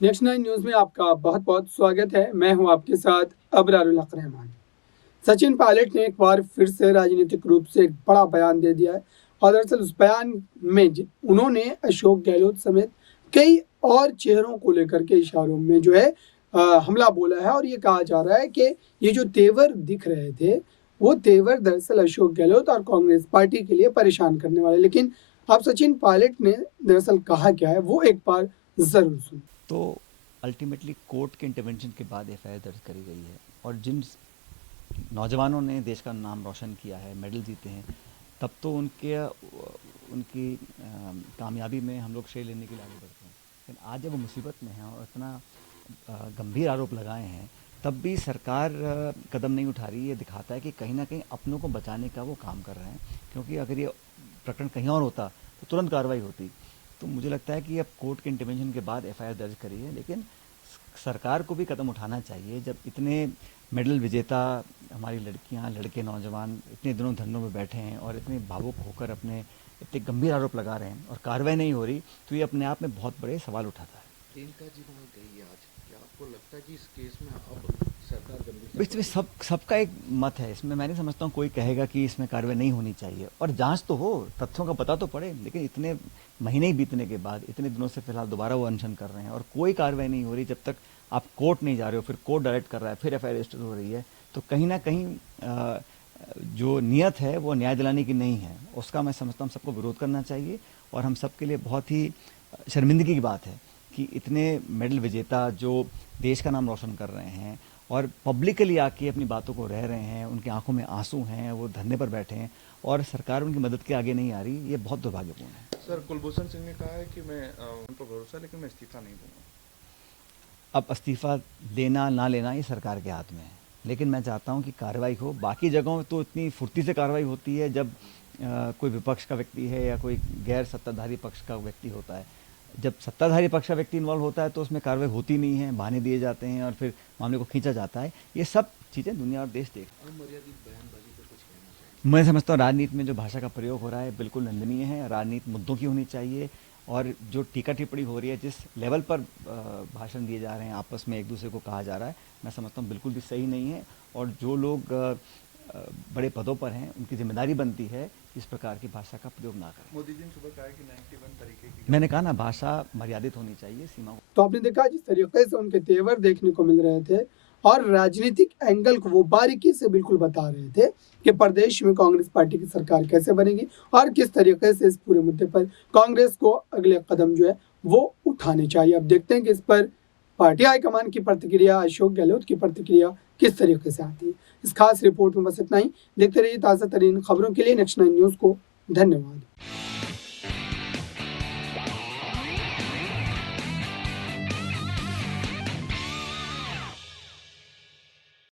Next nine news में आपका बहुत बहुत स्वागत है। मैं हूं आपके साथ अबरारुल हक रहमान। सचिन पायलट ने एक बार फिर से राजनीतिक रूप से एक बड़ा बयान दे दिया है और दरअसल उस बयान में उन्होंने अशोक गहलोत समेत कई और चेहरों को लेकर के इशारों में जो है हमला बोला है और ये कहा जा रहा है कि ये जो तेवर दिख रहे थे वो तेवर दरअसल अशोक गहलोत और कांग्रेस पार्टी के लिए परेशान करने वाले। लेकिन अब सचिन पायलट ने दरअसल कहा क्या है वो एक बार जरूर सुन। तो अल्टीमेटली कोर्ट के इंटरवेंशन के बाद एफआईआर दर्ज करी गई है और जिन नौजवानों ने देश का नाम रोशन किया है, मेडल जीते हैं, तब तो उनकी कामयाबी में हम लोग श्रेय लेने के लिए आगे बढ़ते हैं। लेकिन आज जब वो मुसीबत में हैं और इतना गंभीर आरोप लगाए हैं, तब भी सरकार कदम नहीं उठा रही। ये दिखाता है कि कहीं ना कहीं अपनों को बचाने का वो काम कर रहे हैं, क्योंकि अगर ये प्रकरण कहीं और होता तो तुरंत कार्रवाई होती। तो मुझे लगता है कि अब कोर्ट के इंटरवेंशन के बाद एफआईआर दर्ज करी है, लेकिन सरकार को भी कदम उठाना चाहिए। जब इतने मेडल विजेता हमारी लड़कियां, लड़के, नौजवान इतने दिनों धरनों में बैठे हैं और इतने भावुक होकर अपने इतने गंभीर आरोप लगा रहे हैं और कार्रवाई नहीं हो रही, तो ये अपने आप में बहुत बड़े सवाल उठाता है। प्रियंका जी वहाँ गई आज, क्या आपको लगता है कि इस केस में अब सरकार गंभीरता इसमें सबका एक मत है। इसमें मैं नहीं समझता हूँ कोई कहेगा कि इसमें कार्रवाई नहीं होनी चाहिए, और जांच तो हो, तथ्यों का पता तो पड़े। लेकिन इतने महीने ही बीतने के बाद, इतने दिनों से फिलहाल दोबारा वो अनशन कर रहे हैं और कोई कार्रवाई नहीं हो रही। जब तक आप कोर्ट नहीं जा रहे हो, फिर कोर्ट डायरेक्ट कर रहा है, फिर एफआईआर रजिस्टर हो रही है, तो कहीं ना कहीं जो नियत है वो न्याय दिलाने की नहीं है। उसका मैं समझता हूँ सबको विरोध करना चाहिए और हम सबके लिए बहुत ही शर्मिंदगी की बात है कि इतने मेडल विजेता जो देश का नाम रोशन कर रहे हैं और पब्लिकली आके अपनी बातों को रह रहे हैं, उनकी आंखों में आंसू हैं, वो धरने पर बैठे हैं और सरकार उनकी मदद के आगे नहीं आ रही। ये बहुत दुर्भाग्यपूर्ण है। सर, कुलभूषण सिंह ने कहा है कि मैं उन पर भरोसा, लेकिन मैं इस्तीफा नहीं दूंगा। अब इस्तीफा लेना ना लेना ये सरकार के हाथ में है, लेकिन मैं चाहता हूँ कि कार्रवाई हो। बाकी जगहों तो इतनी फुर्ती से कार्रवाई होती है जब कोई विपक्ष का व्यक्ति है या कोई गैर सत्ताधारी पक्ष का व्यक्ति होता है। जब सत्ताधारी पक्ष का व्यक्ति इन्वॉल्व होता है तो उसमें कार्रवाई होती नहीं है, बहाने दिए जाते हैं और फिर मामले को खींचा जाता है। ये सब चीज़ें दुनिया और देश देख। मैं समझता हूँ राजनीति में जो भाषा का प्रयोग हो रहा है बिल्कुल निंदनीय है। राजनीति मुद्दों की होनी चाहिए, और जो टीका टिप्पणी हो रही है, जिस लेवल पर भाषण दिए जा रहे हैं, आपस में एक दूसरे को कहा जा रहा है, मैं समझता हूँ बिल्कुल भी सही नहीं है। और जो लोग बड़े पदों पर हैं उनकी जिम्मेदारी बनती है इस प्रकार की भाषा का प्रयोग ना करें। मोदी जी ने सुबह कहा कि 91 तरीके की, मैंने कहा ना, भाषा मर्यादित होनी चाहिए, सीमा। तो आपने देखा जिस तरीके से उनके तेवर देखने को मिल रहे थे और राजनीतिक एंगल को वो बारीकी से बिल्कुल बता रहे थे कि प्रदेश में कांग्रेस पार्टी की सरकार कैसे बनेगी और किस तरीके से इस पूरे मुद्दे पर कांग्रेस को अगले कदम जो है वो उठाने चाहिए। अब देखते हैं कि इस पर पार्टी हाईकमान की प्रतिक्रिया, अशोक गहलोत की प्रतिक्रिया किस तरीके से आती है। इस खास रिपोर्ट में बस इतना ही। देखते रहिए ताज़ा तरीन खबरों के लिए नेक्स्ट 9 न्यूज़ को। धन्यवाद।